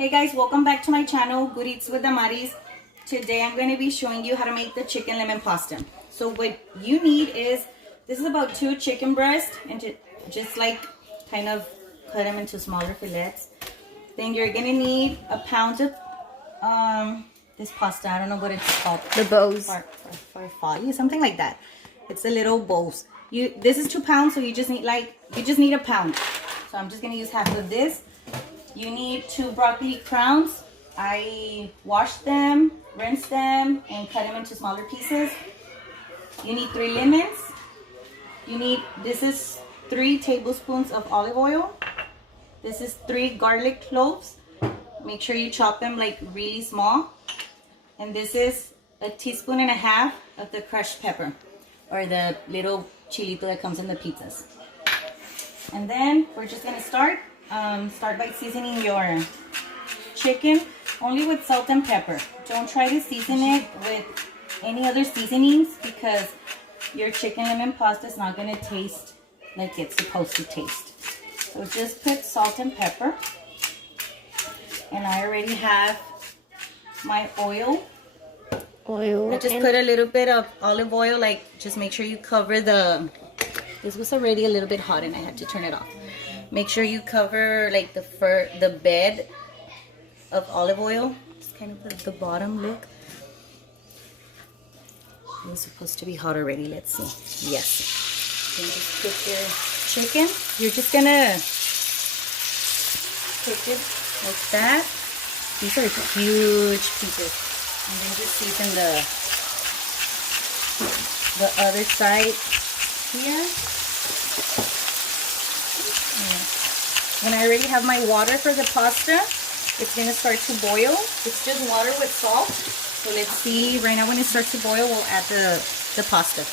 Hey guys, welcome back to my channel, Good Eats with Damaris. Today I'm going to be showing you how to make the chicken lemon pasta. So what you need is, this is about 2 chicken breasts, and just like kind of cut them into smaller fillets. Then you're going to need a pound of this pasta. I don't know what it's called. The bows. Farfalle, something like that. It's the little bowls. This is 2 pounds, so you just need a pound. So I'm just going to use half of this. You need 2 broccoli crowns. I washed them, rinsed them, and cut them into smaller pieces. You need 3 lemons. This is 3 tablespoons of olive oil. This is 3 garlic cloves. Make sure you chop them like really small. And this is 1.5 teaspoons of the crushed pepper, or the little chilito that comes in the pizzas. And then we're just gonna start by seasoning your chicken only with salt and pepper. Don't try to season it with any other seasonings, because your chicken lemon pasta is not gonna taste like it's supposed to taste. So just put salt and pepper. And I already have my oil. I just put a little bit of olive oil, like just make sure you cover this was already a little bit hot and I had to turn it off. Make sure you cover like the bed of olive oil. Just kind of the bottom, look. It was supposed to be hot already, let's see. Yes. Then just put your chicken. You're just gonna take it like that. These are huge pieces. And then just season the other side here. When I already have my water for the pasta, it's gonna start to boil. It's just water with salt. So let's see, right now when it starts to boil, we'll add the pasta.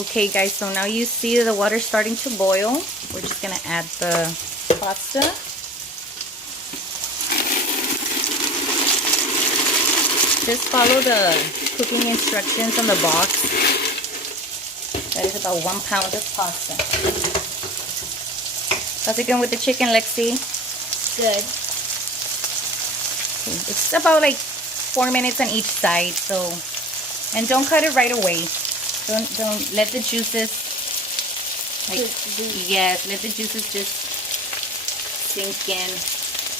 Okay guys, so now you see the water starting to boil. We're just gonna add the pasta. Just follow the cooking instructions on the box. That is about 1 pound of pasta. How's it going with the chicken, Lexi? Good. Okay. It's about like 4 minutes on each side, so, and don't cut it right away. Don't let the juices, like, yes, let the juices just sink in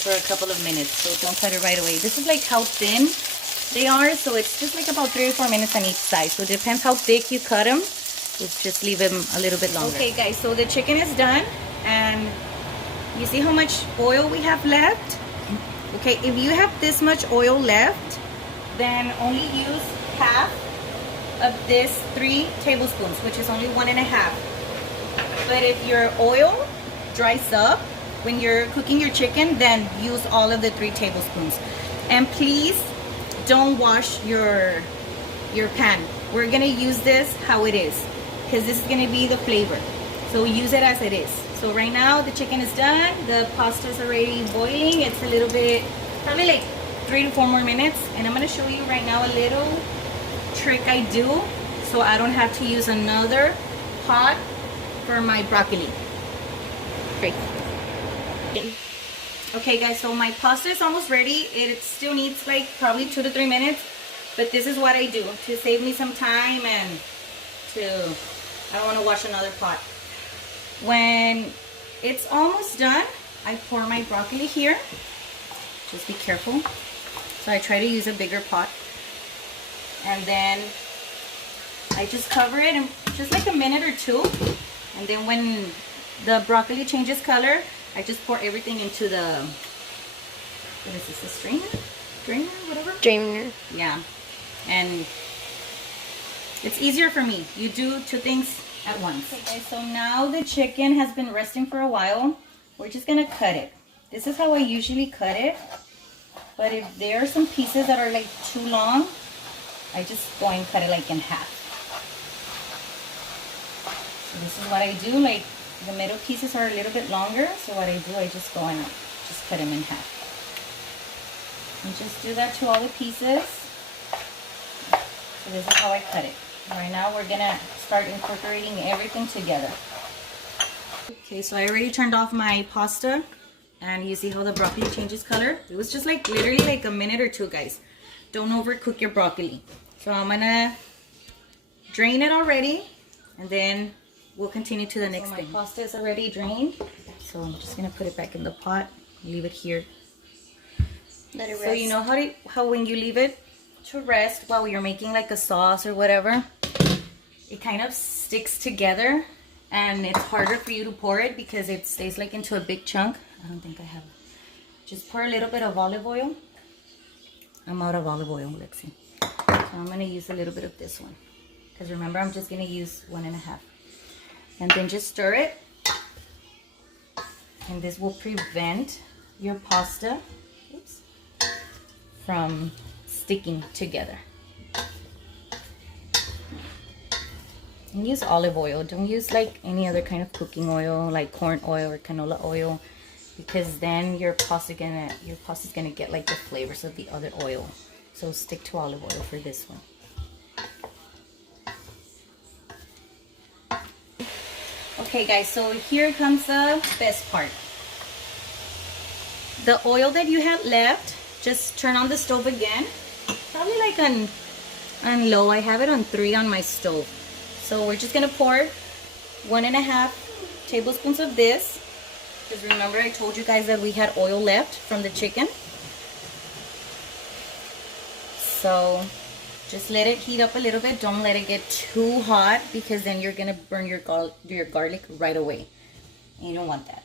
for a couple of minutes. So don't cut it right away. This is like how thin they are, so it's just like about 3 or 4 minutes on each side. So it depends how thick you cut them. Just leave them a little bit longer. Okay guys, so the chicken is done, and you see how much oil we have left? Okay, if you have this much oil left, then only use half of this 3 tablespoons, which is only 1.5. But if your oil dries up when you're cooking your chicken, then use all of the 3 tablespoons. And please don't wash your pan. We're gonna use this how it is, because this is gonna be the flavor. So use it as it is. So right now the chicken is done. The pasta is already boiling. It's a little bit, probably like 3 to 4 more minutes. And I'm gonna show you right now a little trick I do, so I don't have to use another pot for my broccoli. Great. Okay guys, so my pasta is almost ready. It still needs like probably 2 to 3 minutes, but this is what I do to save me some time, and I don't want to wash another pot. When it's almost done, I pour my broccoli here. Just be careful. So I try to use a bigger pot. And then I just cover it in just like a minute or 2. And then when the broccoli changes color, I just pour everything into the, what is this, a strainer? Drainer, whatever? Drainer. Yeah. And it's easier for me. You do 2 things at once. Okay, so now the chicken has been resting for a while. We're just gonna cut it. This is how I usually cut it. But if there are some pieces that are like too long, I just go and cut it like in half. So this is what I do. Like the middle pieces are a little bit longer. So what I do, I just go and just cut them in half. And just do that to all the pieces. So this is how I cut it. Right now we're gonna start incorporating everything together. Okay, so I already turned off my pasta. And you see how the broccoli changes color? It was just like literally like a minute or two, guys. Don't overcook your broccoli. So I'm gonna drain it already, and then we'll continue to the next thing. My pasta is already drained, so I'm just gonna put it back in the pot. Leave it here. Let it rest. So you know how when you leave it to rest while you're making like a sauce or whatever, it kind of sticks together, and it's harder for you to pour it because it stays like into a big chunk. I don't think I have it. Just pour a little bit of olive oil. I'm out of olive oil, Lexi. So I'm gonna use a little bit of this one. Because remember, I'm just gonna use 1.5. And then just stir it. And this will prevent your pasta, oops, from sticking together. And use olive oil. Don't use like any other kind of cooking oil, like corn oil or canola oil, because then your pasta's gonna get like the flavors of the other oil. So stick to olive oil for this one. Okay guys, so here comes the best part. The oil that you had left, just turn on the stove again. Probably like on low. I have it on 3 on my stove. So we're just gonna pour 1.5 tablespoons of this. Because remember I told you guys that we had oil left from the chicken. So just let it heat up a little bit. Don't let it get too hot, because then you're gonna burn your garlic right away. And you don't want that.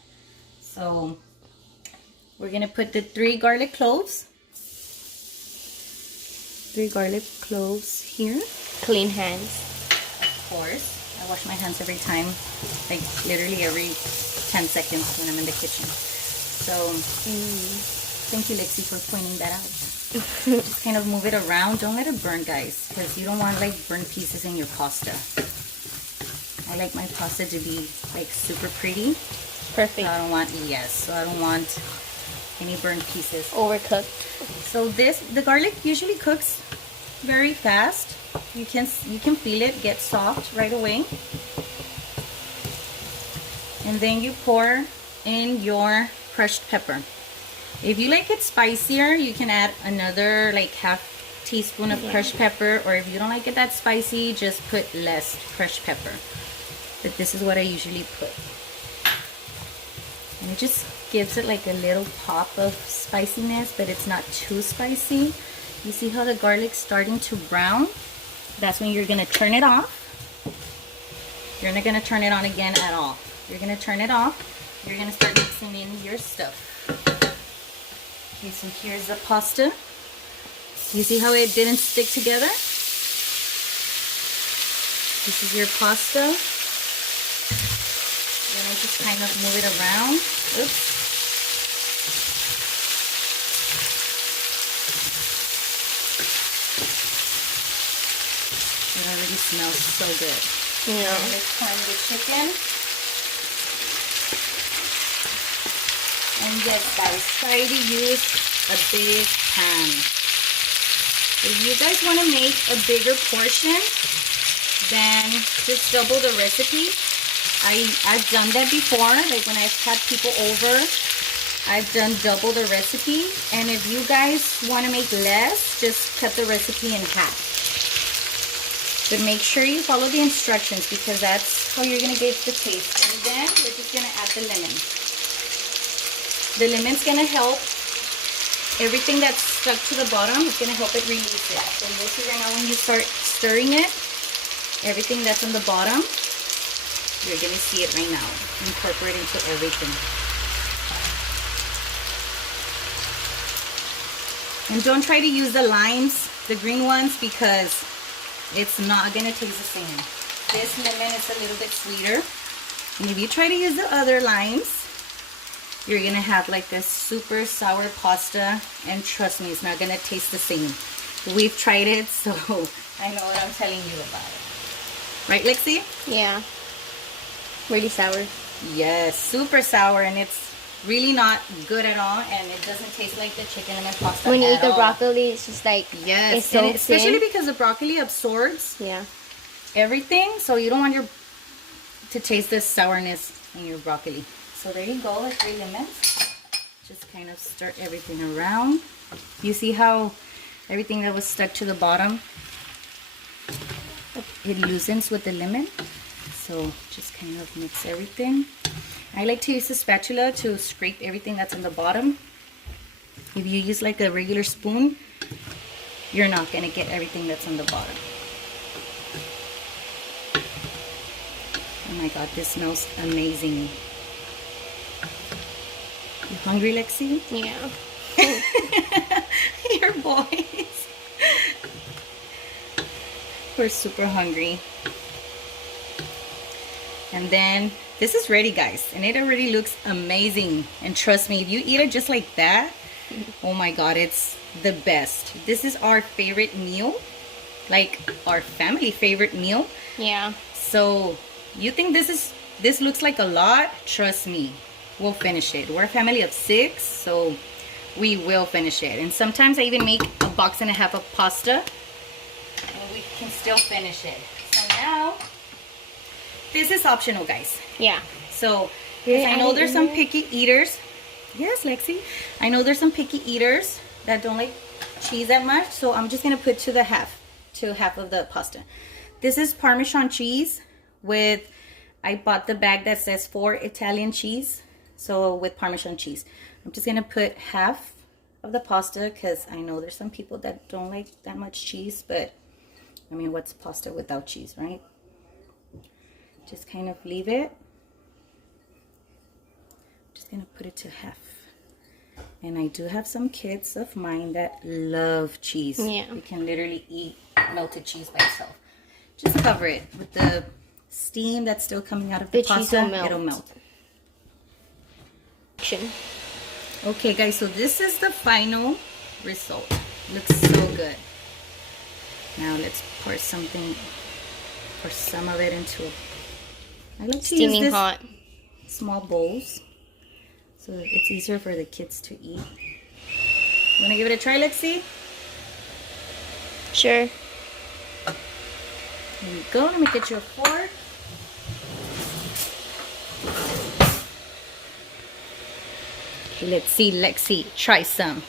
So we're gonna put the 3 garlic cloves. 3 garlic cloves here. Clean hands. Of course. I wash my hands every time, like literally every 10 seconds when I'm in the kitchen. So thank you, Lexi, for pointing that out. Just kind of move it around. Don't let it burn, guys, because you don't want like burnt pieces in your pasta. I like my pasta to be like super pretty. Perfect. So I don't want, yes, so I don't want any burnt pieces. Overcooked. So the garlic usually cooks very fast. You can feel it get soft right away. And then you pour in your crushed pepper. If you like it spicier, you can add another like half teaspoon of crushed pepper, or if you don't like it that spicy, just put less crushed pepper. But this is what I usually put. And it just gives it like a little pop of spiciness, but it's not too spicy. You see how the garlic's starting to brown? That's when you're gonna turn it off. You're not gonna turn it on again at all. You're gonna turn it off. You're gonna start mixing in your stuff. Okay, so here's the pasta. You see how it didn't stick together? This is your pasta. Then I just kind of move it around. Oops. It already smells so good. Yeah. And let's pour in the chicken. And yes, guys, try to use a big pan. If you guys want to make a bigger portion, then just double the recipe. I've done that before, like when I've had people over, I've done double the recipe. And if you guys want to make less, just cut the recipe in half. But make sure you follow the instructions, because that's how you're going to get the taste. And then we're just going to add the lemon. The lemon's going to help everything that's stuck to the bottom. It's going to help it release it. So you'll see right now when you start stirring it, everything that's on the bottom, you're going to see it right now. Incorporate into everything. And don't try to use the limes, the green ones, because it's not going to taste the same. This lemon is a little bit sweeter. And if you try to use the other limes, you're going to have like this super sour pasta. And trust me, it's not going to taste the same. We've tried it, so I know what I'm telling you about it. Right, Lexi? Yeah. Really sour. Yes, super sour, and it's really not good at all, and it doesn't taste like the chicken lemon pasta When you eat at the all. broccoli, it's just like, Yes, it's so and especially thin. because the broccoli absorbs everything, so you don't want to taste the sourness in your broccoli. So there you go, the 3 lemons. Just kind of stir everything around. You see how everything that was stuck to the bottom, it loosens with the lemon. So just kind of mix everything. I like to use a spatula to scrape everything that's on the bottom. If you use like a regular spoon, you're not gonna get everything that's on the bottom. Oh my god, this smells amazing. You hungry, Lexi? Yeah. Your boys. We're super hungry. And then this is ready, guys, and it already looks amazing. And trust me, if you eat it just like that, oh my god, it's the best. This is our favorite meal, like our family favorite meal. Yeah. So you think this looks like a lot? Trust me, we'll finish it. We're a family of 6, so we will finish it. And sometimes I even make a box and a half of pasta, and we can still finish it. So now, this is optional, guys. Yeah. So, because I know there's some picky eaters. Yes, Lexi. I know there's some picky eaters that don't like cheese that much. So I'm just gonna put to half of the pasta. This is Parmesan cheese with, I bought the bag that says 4 Italian cheese. So with Parmesan cheese, I'm just gonna put half of the pasta because I know there's some people that don't like that much cheese, but I mean, what's pasta without cheese, right? Just kind of leave it. Just gonna put it to half. And I do have some kids of mine that love cheese. Yeah. You can literally eat melted cheese by itself. Just cover it with the steam that's still coming out of the pasta. cheese will melt. It'll melt. Okay, guys, so this is the final result. Looks so good. Now let's pour some of it into. I like to use Steaming this hot. small bowls, so it's easier for the kids to eat. You wanna give it a try, Lexi? Sure. Here we go. Let me get you a fork. Okay, let's see, Lexi, try some.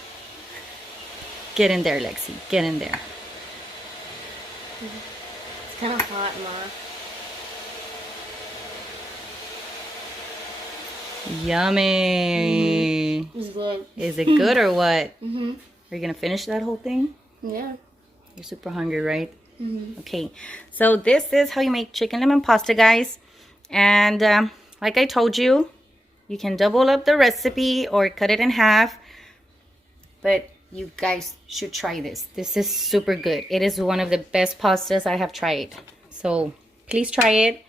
Get in there, Lexi. Get in there. It's kind of hot, Ma. Yummy. It's good. Is it good or what? Mm-hmm. Are you gonna finish that whole thing? Yeah. You're super hungry, right? Mm-hmm. Okay, so this is how you make chicken lemon pasta, guys. And like I told you, you can double up the recipe or cut it in half. But you guys should try this. This is super good. It is one of the best pastas I have tried. So please try it.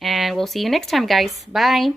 And we'll see you next time, guys. Bye.